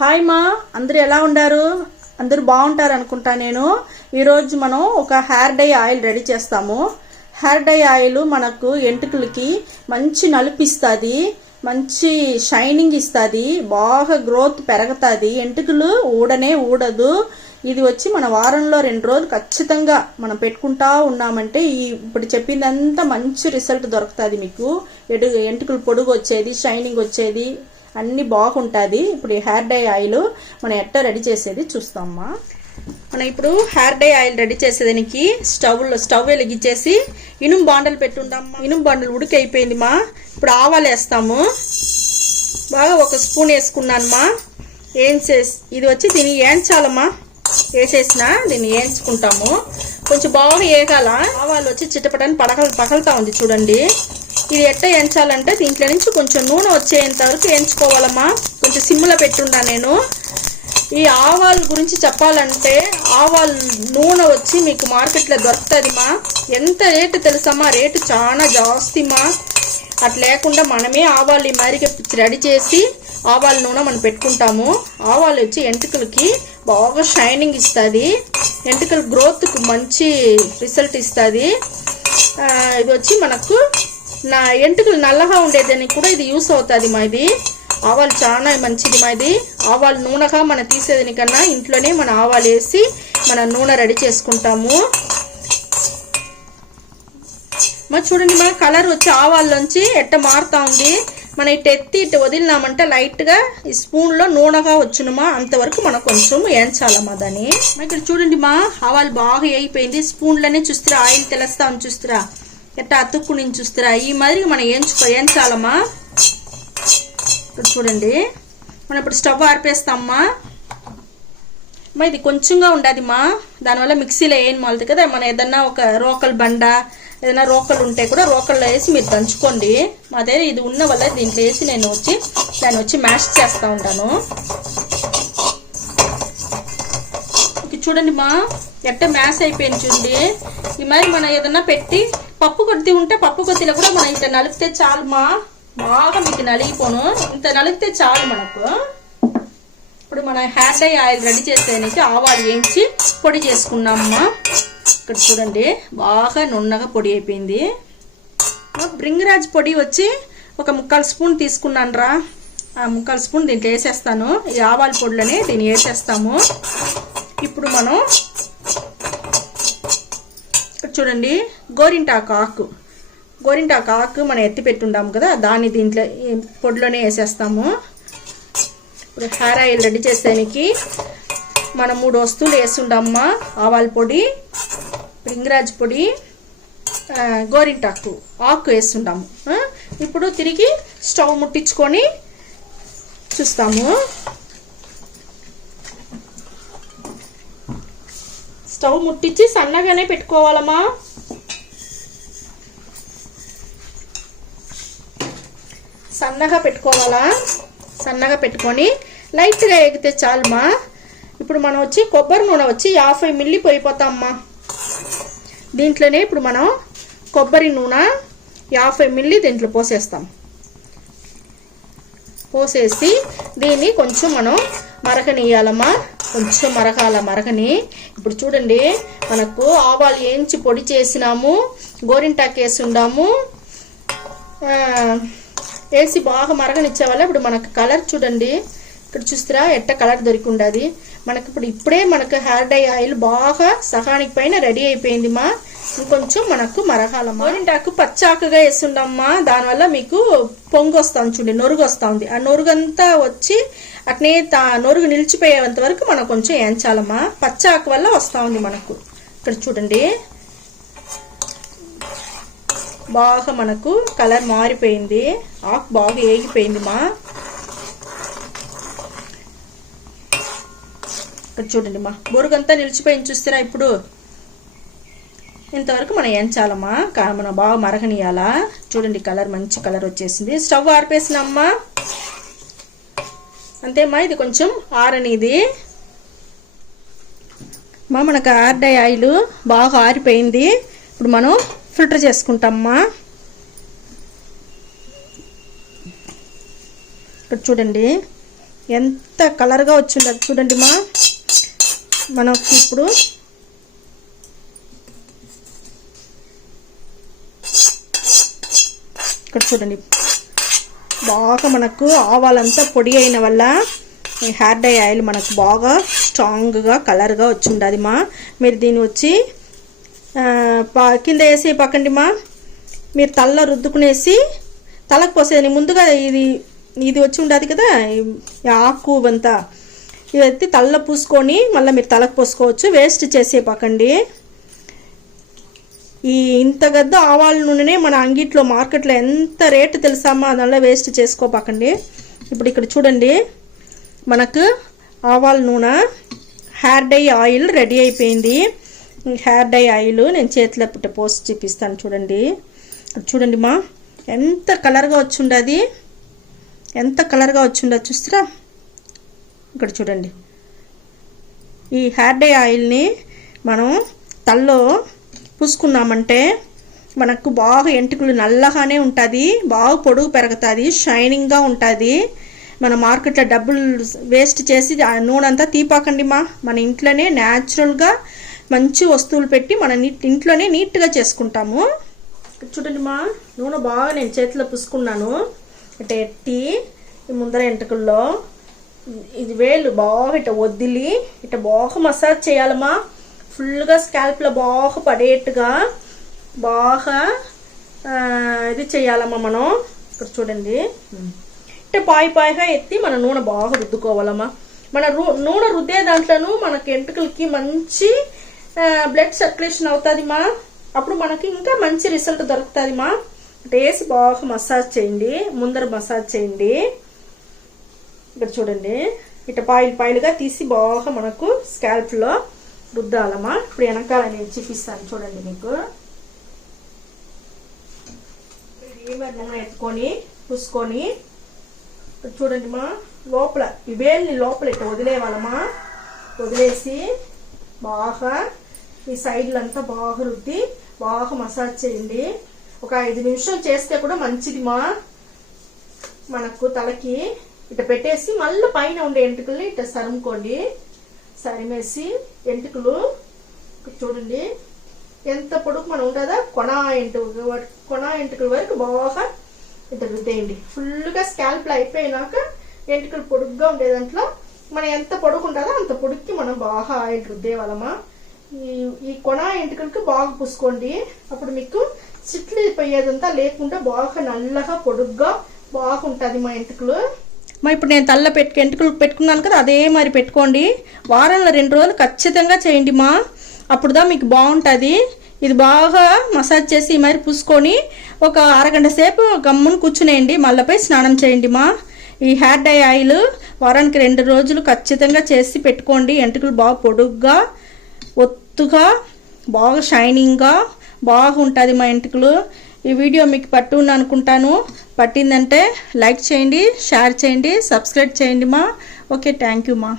Hi మా అందరు ఎలా ఉండారు అందరూ బాగుంటారు అనుకుంటా నేను. ఈరోజు మనం ఒక హెయిర్ డై ఆయిల్ రెడీ చేస్తాము. హెయిర్ డై ఆయిల్ మనకు ఎంటుకలకి మంచి నలిపిస్తుంది మంచి షైనింగ్ ఇస్తుంది బాగా గ్రోత్ పెరుగుతుంది. ఎంటుకలు ఊడనే ఊడదు. ఇది వచ్చి మన వారంలో రెండు రోజులు ఖచ్చితంగా మనం పెట్టుకుంటా ఉన్నామంటే ఈ ఇప్పుడు చెప్పిందంతా మంచి రిజల్ట్ దొరుకుతుంది మీకు. ఎటు ఎంటుకలు పొడుగు వచ్చేది షైనింగ్ వచ్చేది అన్నీ బాగుంటుంది. ఇప్పుడు ఈ హెయిర్ డై ఆయిల్ మనం ఎట్ట రెడీ చేసేది చూస్తామమ్మా మనం ఇప్పుడు హెయిర్ డై ఆయిల్ రెడీ చేసేదానికి స్టవ్లో స్టవ్ వెలిగించేసి ఇనుము బాండలు పెట్టుండమ్మా. ఇనుము బాండలు ఉడికి అయిపోయింది మా ఇప్పుడు ఆవాలు వేస్తాము. బాగా ఒక స్పూన్ వేసుకున్నానమ్మా. ఏం చేసి ఇది వచ్చి దీన్ని ఏంచాలమ్మా. వేసేసిన దీన్ని వేయించుకుంటాము కొంచెం బాగా వేగాల ఆవాలు వచ్చి చిట్టపటని పడకలు పగలుతా ఉంది చూడండి. ఇది ఎట్ట ఎంచాలంటే దీంట్లో నుంచి కొంచెం నూనె వచ్చేంత వరకు ఎంచుకోవాలమ్మా. కొంచెం సిమ్లో పెట్టుండా నేను. ఈ ఆవాల గురించి చెప్పాలంటే ఆవాల నూనె వచ్చి మీకు మార్కెట్లో దొరుకుతుందిమా. ఎంత రేటు తెలుసమ్మా? రేటు చాలా జాస్తిమా. అట్లా లేకుండా మనమే ఆవాలు ఈ మరిగ రెడీ చేసి ఆవాల నూనె మనం పెట్టుకుంటాము. ఆవాలు వచ్చి ఎంటుకలకి బాగా షైనింగ్ ఇస్తుంది. ఎంటుకల గ్రోత్కి మంచి రిజల్ట్ ఇస్తుంది. ఇది వచ్చి మనకు నా ఎంటుకలు నల్లగా ఉండేదానికి కూడా ఇది యూస్ అవుతుంది మా ఇది. ఆవాలు చాలా మంచిది మా ఇది. ఆవాలు నూనెగా మనం తీసేదానికన్నా ఇంట్లోనే మన ఆవాలు వేసి మన నూనె రెడీ చేసుకుంటాము. మరి చూడండి మన కలర్ వచ్చి ఆవాల్లోంచి ఎట్ట మారుతా ఉంది. మన ఇటు ఎత్తి ఇటు వదిలినామంటే లైట్గా ఈ స్పూన్లో నూనెగా వచ్చునమా? అంతవరకు మనం కొంచెం వేయించాలమ్మా దాన్ని. మరి ఇక్కడ చూడండి మా ఆవాలు బాగా వేయిపోయింది స్పూన్లోనే చూస్తురా ఆయిల్ తెలుస్తా ఉంది చూస్తురా. ఎట్ట అతుక్కుని చూస్తారా? ఈ మాదిరి మనం ఎంచుకో ఎంచాలమ్మా ఇక్కడ చూడండి. మనం ఇప్పుడు స్టవ్ ఆర్పేస్తామమ్మా. అమ్మా ఇది కొంచెంగా ఉండదుమా దానివల్ల మిక్సీలో ఏం మాలుతుంది కదా. మన ఏదన్నా ఒక రోకల్ బండ ఏదైనా రోకలు ఉంటే కూడా రోకల్లో వేసి మీరు దంచుకోండి. మా దగ్గర ఇది ఉన్న వల్ల దీంట్లో వేసి నేను వచ్చి దాన్ని వచ్చి మ్యాష్ చేస్తూ ఉంటాను. ఇక చూడండి మా. ఎట్ట మ్యాష్ అయిపోయింది చూడండి. ఈ మరి మనం ఏదన్నా పెట్టి పప్పు కొద్ది ఉంటే పప్పు కొద్దిలో కూడా మనం ఇంత నలిపితే చాలు మా. బాగా మీకు నలిగిపోను. ఇంత నలిపితే చాలు మనకు. ఇప్పుడు మన హ్యాండ్ డై ఆయిల్ రెడీ చేసేదానికి ఆవాలు వేయించి పొడి చేసుకున్నామమ్మా ఇక్కడ చూడండి బాగా నున్నగా పొడి అయిపోయింది. బ్రింగరాజ్ పొడి వచ్చి ఒక ముక్కాలు స్పూన్ తీసుకున్నాను రా. ఆ ముక్కాలు స్పూన్ దీంట్లో వేసేస్తాను. ఈ ఆవాల పొడిలోనే దీన్ని వేసేస్తాము. ఇప్పుడు మనం చూడండి. గోరింటాకు ఆకు. గోరింటాకు ఆకు మనం ఎత్తి పెట్టుండాము కదా దాన్ని దీంట్లో పొడిలోనే వేసేస్తాము. ఇప్పుడు హెయిర్ ఆయిల్ రెడీ చేసేదానికి మనం మూడు వస్తువులు వేస్తుండమ్మా ఆవాల పొడి రింగరాజ్ పొడి గోరింటాకు ఆకు వేస్తుంటాము. ఇప్పుడు తిరిగి స్టవ్ ముట్టించుకొని చూస్తాము. స్టవ్ ముట్టించి సన్నగానే పెట్టుకోవాలమ్మా. సన్నగా పెట్టుకోవాలా? సన్నగా పెట్టుకొని లైట్గా ఎగితే చాలమ్మా. ఇప్పుడు మనం వచ్చి కొబ్బరి నూనె వచ్చి యాభై మిల్లి పోయిపోతామ్మా. దీంట్లోనే ఇప్పుడు మనం కొబ్బరి నూనె యాభై మిల్లి దీంట్లో పోసేస్తాం. పోసేసి దీన్ని కొంచెం మనం మరకనియాలమ్మా కొంచెం మరకాల మరకని. ఇప్పుడు చూడండి మనకు ఆవాలు వేయించి పొడి చేసినాము గోరింటాకు వేసి ఉండాము వేసి బాగా మరగనిచ్చేవాళ్ళ. ఇప్పుడు మనకు కలర్ చూడండి. ఇక్కడ చూస్తారా ఎట్ట కలర్ దొరికిండది. మనకి ఇప్పుడు ఇప్పుడే మనకు హెయిర్ డై ఆయిల్ బాగా సహానికి పైన రెడీ అయిపోయింది మా ఇంకొంచెం మనకు మరగాల గోరింటాకు పచ్చాకుగా వేస్తుండమ్మా దానివల్ల మీకు పొంగు వస్తుంది చూడండి నొరుగు వస్తుంది ఆ నొరుగంతా వచ్చి అట్నే తా నొరుగు నిలిచిపోయేంత వరకు మనం కొంచెం ఏంచాలమ్మా. పచ్చాకు వల్ల వస్తూ ఉంది మనకు. ఇక్కడ చూడండి. బాగా మనకు కలర్ మారిపోయింది. ఆకు బాగా ఏగిపోయింది మా ఇక్కడ చూడండి మా బొరుగంతా నిలిచిపోయింది చూస్తారా ఇప్పుడు. ఇంతవరకు మనం ఎంచాలమ్మా కా- మనం బాగా మరగనియాలా. చూడండి కలర్ మంచి కలర్ వచ్చేసింది. స్టవ్ ఆర్పేసినమ్మా. అంతేమ్మా ఇది కొంచెం ఆరనిది. మా మనకు ఆర్డై ఆయిల్ బాగా ఆరిపోయింది. ఇప్పుడు మనం ఫిల్టర్ చేసుకుంటామ్మా ఇక్కడ చూడండి. ఎంత కలర్గా వచ్చిందో చూడండి మా మనకి ఇప్పుడు ఇక్కడ చూడండి. బాగా మనకు ఆవాలంతా పొడి అయిన వల్ల ఈ హెయిర్ డై ఆయిల్ మనకు బాగా స్ట్రాంగ్గా కలర్గా వచ్చి మా. మీరు దీన్ని వచ్చి పా- కింద వేసి పక్కండి మా. మీరు తల్ల రుద్దుకునేసి తలకు పోసేది ముందుగా ఇది ఇది వచ్చి ఉండదు కదా ఆకు అంతా. ఇది తల్ల పూసుకొని మళ్ళీ మీరు తలకు పోసుకోవచ్చు. వేస్ట్ చేసే పక్కండి. ఈ ఇంత గద్ద ఆవాల నూనెనే మన అంగిట్లో మార్కెట్లో ఎంత రేటు తెలుసామా అదల్లా వేస్ట్ చేసుకోపాకండి ఇప్పుడు ఇక్కడ చూడండి. మనకు ఆవాల నూనె హెయిర్ డై ఆయిల్ రెడీ అయిపోయింది. ఈ హెయిర్ డై ఆయిల్ నేను చేతిలో పుట్ట పోసి చూపిస్తాను చూడండి. చూడండి మా ఎంత కలర్గా వచ్చిండది ఎంత కలర్గా వచ్చిండో చూస్తారా? ఇక్కడ చూడండి. ఈ హెయిర్ డై ఆయిల్ని మనం తల్లో పూసుకున్నామంటే మనకు బాగా ఎంటుకలు నల్లగానే ఉంటుంది బాగా పొడుగు పెరుగుతుంది షైనింగ్గా ఉంటుంది. మన మార్కెట్లో డబ్బులు వేస్ట్ చేసి ఆ నూనె అంతా తీపాకండి మా మన ఇంట్లోనే న్యాచురల్గా మంచి వస్తువులు పెట్టి మన నీట్ ఇంట్లోనే నీట్గా చేసుకుంటాము. చూడండి మా నూనె బాగా నేను చేతిలో పూసుకున్నాను. అంటే ఎట్టి ముందర ఎంటుకల్లో. ఇది వేలు బాగా ఇట వదిలి ఇట బాగా మసాజ్ చేయాలమ్మా. ఫుల్గా స్కాల్ప్లో బాగా పడేట్టుగా బాగా ఇది చేయాలమ్మా మనం. ఇక్కడ చూడండి. అంటే పాయి పాయిగా ఎత్తి మన నూనె బాగా రుద్దుకోవాలమ్మా. మన రు- నూనె రుద్దే దాంట్లోనూ మనకి ఎంటుకలకి మంచి బ్లడ్ సర్క్యులేషన్ అవుతుందిమా అప్పుడు మనకి ఇంకా మంచి రిజల్ట్ దొరుకుతుందిమా వేసి బాగా మసాజ్ చేయండి. ముందర మసాజ్ చేయండి. ఇక్కడ చూడండి. ఇట పాయిల్ పాయిల్గా తీసి బాగా మనకు స్కాల్ప్లో రుద్దాలమ్మా ఇప్పుడు వెనకాల నేను చూపిస్తాను. చూడండి మీకు. నూనె ఎత్తుకొని పూసుకొని. చూడండి మా లోపల. ఈ వేల్ని లోపల ఇట్లా వదిలేవాళ్ళమ్మా వదిలేసి బాగా ఈ సైడ్లంతా బాగా రుద్ది బాగా మసాజ్ చేయండి. ఒక ఐదు నిమిషాలు చేస్తే కూడా మంచిది మా మనకు తలకి ఇట్లా పెట్టేసి మళ్ళీ పైన ఉండే ఎంటుకల్ని ఇట్లా సరుముకోండి. సరిమేసి ఎంటుకలు చూడండి. ఎంత పొడుగు మనం ఉండదా కొన ఎంటుక వర- కొన ఎంటుకల వరకు బాగా ఇట్లా రుద్దేయండి. ఫుల్గా స్కాల్ప్లో అయిపోయినాక ఎంటుకలు పొడుగ్గా ఉండే దాంట్లో మనం ఎంత పొడుగు ఉంటుందో అంత పొడుక్కి మనం బాగా ఆయిల్ రుద్దేవాళ్ళమా ఈ ఈ కొన ఎంటుకలకి బాగా పూసుకోండి. అప్పుడు మీకు చిట్లు పోయేదంతా లేకుండా బాగా నల్లగా పొడుగ్గా బాగుంటుంది మా ఎంటుకలు. మా ఇప్పుడు నేను తల్ల పెట్టు వెంట్రుకలు పెట్టుకున్నాను కదా అదే మరి పెట్టుకోండి. వారంలో రెండు రోజులు ఖచ్చితంగా చేయండి మా. అప్పుడుదా మీకు బాగుంటుంది. ఇది బాగా మసాజ్ చేసి మరి పూసుకొని ఒక అరగంట సేపు గమ్మును కూర్చునేయండి. మళ్ళీపై స్నానం చేయండి మా. ఈ హెయిర్ డై ఆయిల్ వారానికి రెండు రోజులు ఖచ్చితంగా చేసి పెట్టుకోండి. ఎంటుకలు బాగా పొడుగ్గా ఒత్తుగా బాగా షైనింగ్గా బాగుంటుంది మా ఎంటుకలు ఈ వీడియో మీకు పట్టుంది అనుకుంటాను. పట్టిందంటే లైక్ చేయండి షేర్ చేయండి సబ్స్క్రైబ్ చేయండి మా. ఓకే థ్యాంక్ యూ మా.